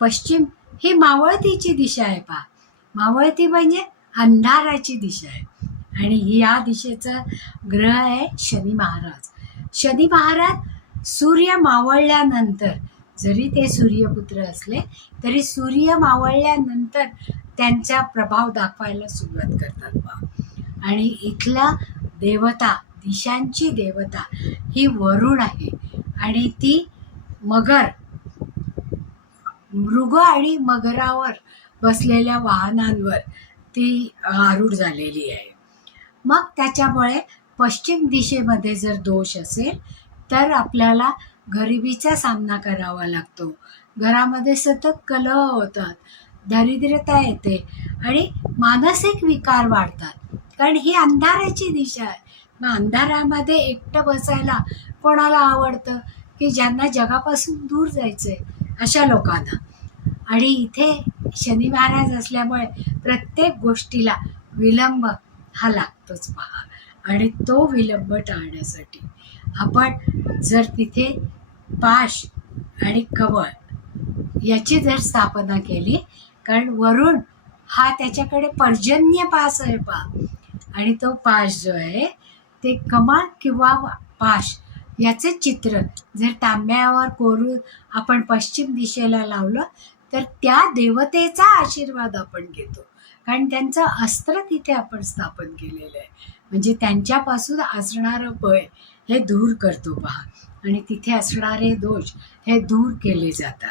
पश्चिम ही मावळतीची दिशा आहे. पहा, मावळती म्हणजे अंधाराची दिशा आहे. आणि या दिशेचा ग्रह आहे शनी महाराज. शनी महाराज सूर्य मावळल्यानंतर, जरी ते सूर्यपुत्र असले तरी सूर्य मावळल्यानंतर त्यांचा प्रभाव दाखवायला सुरुवात करतात. पहा, आणि इथला देवता, दिशांची देवता ही वरुण आहे. आणि ती मृग आणि मगरावर बसलेल्या वाहनांवर ती आरूढ झालेली आहे. मग त्याच्यामुळे पश्चिम दिशेमध्ये जर दोष असेल तर आपल्याला गरिबीचा सामना करावा लागतो. घरामध्ये सतत कलह होतात, दारिद्र्यता येते आणि मानसिक विकार वाढतात. कारण ही अंधाराची दिशा आहे. मग अंधारामध्ये एकटं बसायला कोणाला आवडतं? की ज्यांना जगापासून दूर जायचंय अशा लोकांना. आणि इथे शनी महाराज असल्यामुळे प्रत्येक गोष्टीला विलंब हा लागतोच. पहा, आणि तो विलंब टाळण्यासाठी आपण जर तिथे पाश आणि कवळ याची जर स्थापना केली, कारण वरुण हा त्याच्याकडे पर्जन्य पास आहे. पहा, आणि तो पाश जो आहे ते कमळ किंवा पाश याचे चित्र जर तांब्यावर कोरून आपण पश्चिम दिशेला लावलं तर त्या देवतेचा आशीर्वाद आपण घेतो. कारण त्यांचं अस्त्र तिथे आपण स्थापन केलेलं आहे. म्हणजे त्यांच्यापासून असणारं भय हे दूर करतो. पहा, आणि तिथे असणारे दोष हे दूर केले जातात.